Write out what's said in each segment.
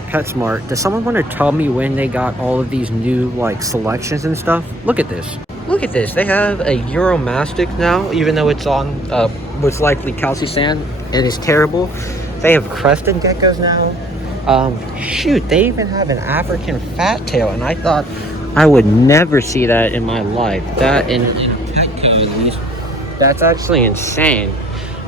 Petsmart, does someone want to tell me when they got all of these new like selections and stuff? Look at this. Look at this. They have a Euromastix now, even though it's on what's likely calci sand and is terrible. They have crested geckos now. Shoot, they even have an African fat tail, and I thought I would never see that in my life. That in a Petco at least. That's actually insane.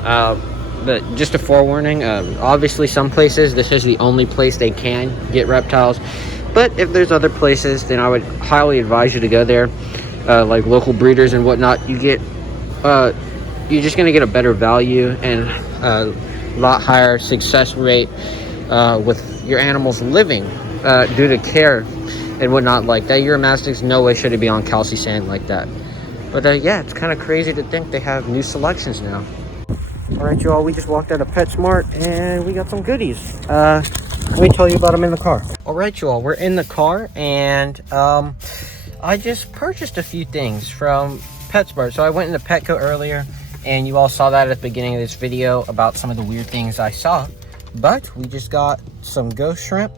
But just a forewarning, obviously some places this is the only place they can get reptiles, but if there's other places, then I would highly advise you to go there, like local breeders and whatnot. You're just going to get a better value and a lot higher success rate with your animals living due to care and whatnot. Like that Euromastix, no way should it be on calci sand like that. But yeah, it's kind of crazy to think they have new selections now. All right, y'all, we just walked out of Petsmart and we got some goodies. Let me tell you about them in the car. All right, y'all, we're in the car and I just purchased a few things from Petsmart. So I went into Petco earlier and you all saw that at the beginning of this video about some of the weird things I saw. But we just got some ghost shrimp.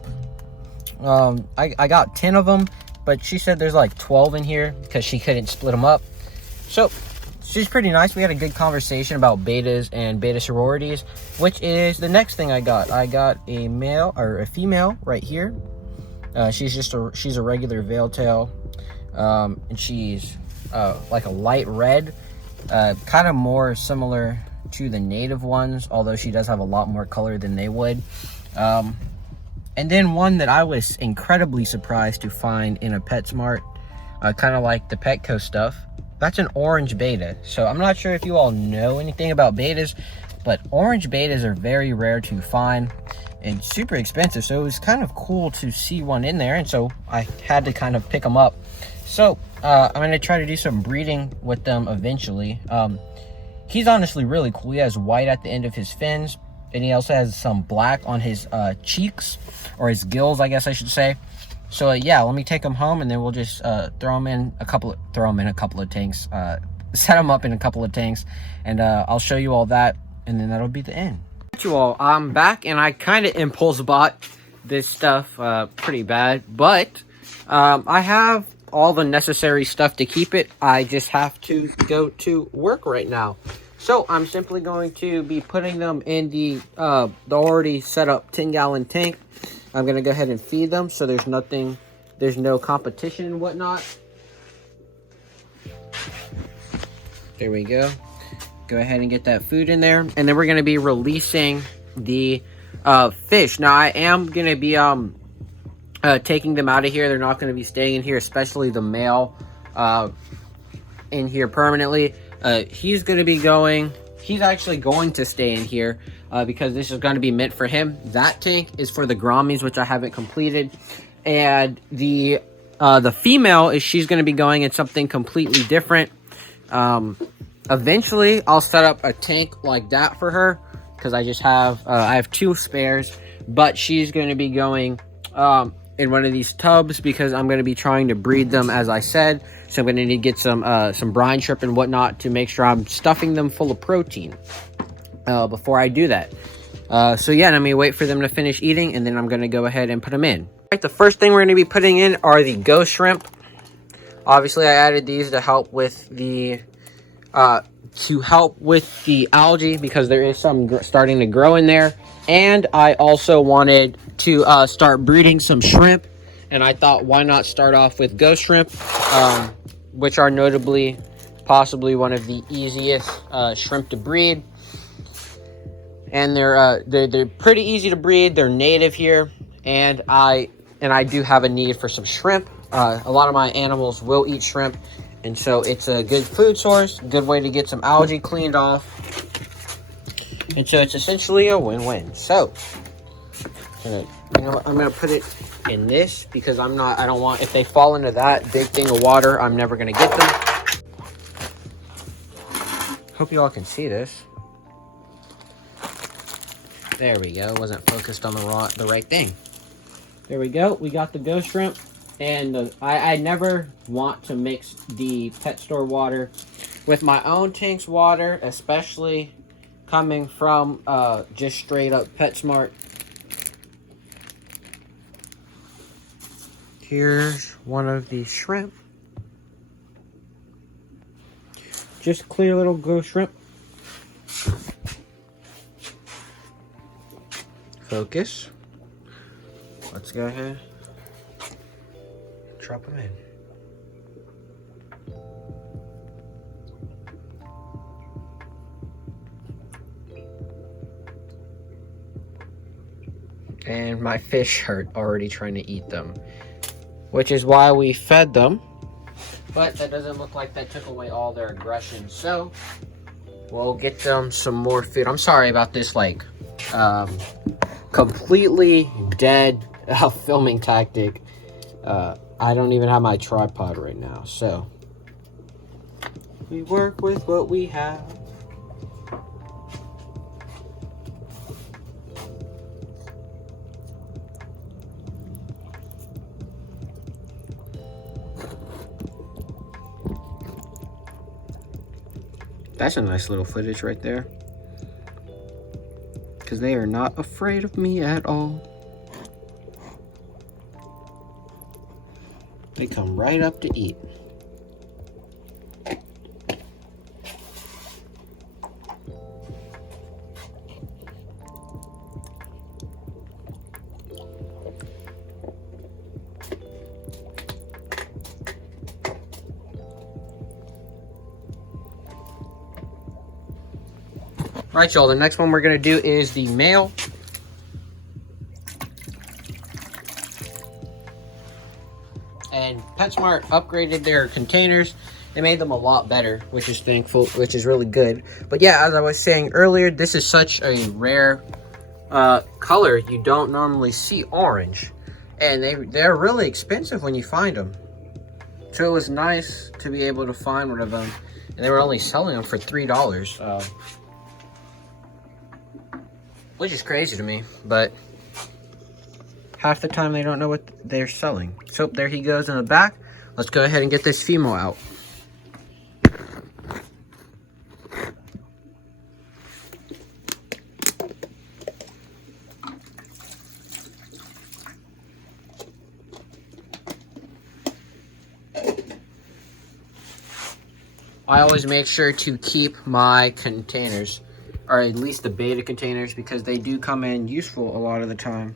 I got 10 of them, but she said there's like 12 in here because she couldn't split them up. So she's pretty nice. We had a good conversation about betas and beta sororities, which is the next thing I got. I got a male or a female right here. She's a regular veil tail, and she's like a light red, kind of more similar to the native ones, although she does have a lot more color than they would. And then one that I was incredibly surprised to find in a PetSmart, kind of like the Petco stuff. That's an orange beta. So I'm not sure if you all know anything about betas, but orange betas are very rare to find and super expensive. So it was kind of cool to see one in there. And so I had to kind of pick them up. So I'm going to try to do some breeding with them eventually. He's honestly really cool. He has white at the end of his fins, and he also has some black on his cheeks, or his gills, I guess I should say. So yeah, let me take him home, and then we'll just throw him in a couple of tanks, set them up in a couple of tanks, and I'll show you all that, and then that'll be the end. You all, I'm back, and I kind of impulse bought this stuff pretty bad, but I have all the necessary stuff to keep it. I just have to go to work right now. So I'm simply going to be putting them in the already set up 10-gallon tank. I'm going to go ahead and feed them so there's no competition and whatnot. There we go. Go ahead and get that food in there. And then we're going to be releasing the fish. Now I am going to be taking them out of here. They're not going to be staying in here, especially the male in here permanently. He's actually going to stay in here because this is going to be meant for him. That tank is for the Grommies, which I haven't completed. And the female, she's going to be going in something completely different. Eventually, I'll set up a tank like that for her because I have 2 spares. But she's going to be going in one of these tubs because I'm going to be trying to breed them, as I said. So I'm going to need to get some brine shrimp and whatnot to make sure I'm stuffing them full of protein before I do that. So yeah, let me wait for them to finish eating, and then I'm going to go ahead and put them in. All right, the first thing we're going to be putting in are the ghost shrimp. Obviously, I added these to help with the algae because there is some starting to grow in there. And I also wanted to start breeding some shrimp. And I thought, why not start off with ghost shrimp, which are possibly one of the easiest shrimp to breed. And they're pretty easy to breed. They're native here, and I do have a need for some shrimp. A lot of my animals will eat shrimp, and so it's a good food source, good way to get some algae cleaned off. And so it's essentially a win-win. So, you know what, I'm gonna put it in this because I don't want, if they fall into that big thing of water, I'm never gonna get them. Hope you all can see this. There we go. It wasn't focused on the right thing. There we go. We got the ghost shrimp. And I never want to mix the pet store water with my own tank's water, especially coming from just straight up PetSmart. Here's one of the shrimp. Just clear little ghost shrimp. Focus. Let's go ahead. Drop them in. And my fish hurt already trying to eat them, which is why we fed them. But that doesn't look like that took away all their aggression. So we'll get them some more food. I'm sorry about this, like, completely dead filming tactic. I don't even have my tripod right now. So we work with what we have. That's a nice little footage right there. Because they are not afraid of me at all. They come right up to eat. All right, y'all, the next one we're gonna do is the male. And Petsmart upgraded their containers. They made them a lot better, which is thankful, which is really good. But yeah, as I was saying earlier, this is such a rare color. You don't normally see orange. And they're really expensive when you find them. So it was nice to be able to find one of them. And they were only selling them for $3. Which is crazy to me, but half the time they don't know what they're selling. So there he goes in the back. Let's go ahead and get this female out. I always make sure to keep my containers, or at least the beta containers, because they do come in useful a lot of the time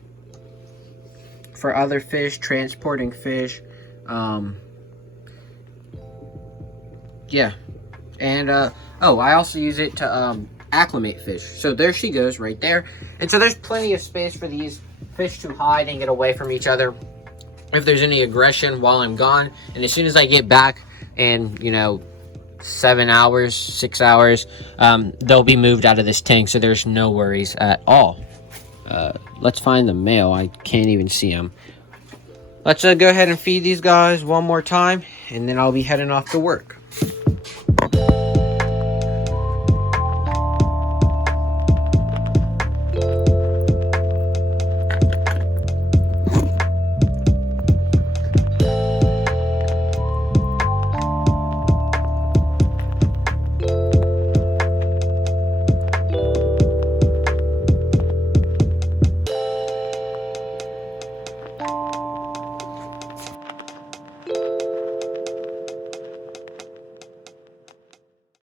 for other fish, transporting fish. Yeah. And oh, I also use it to acclimate fish. So there she goes right there. And so there's plenty of space for these fish to hide and get away from each other if there's any aggression while I'm gone. And as soon as I get back, and you know, 7 hours, 6 hours, they'll be moved out of this tank, so there's no worries at all. Let's find the male. I can't even see him. Let's go ahead and feed these guys one more time, and then I'll be heading off to work.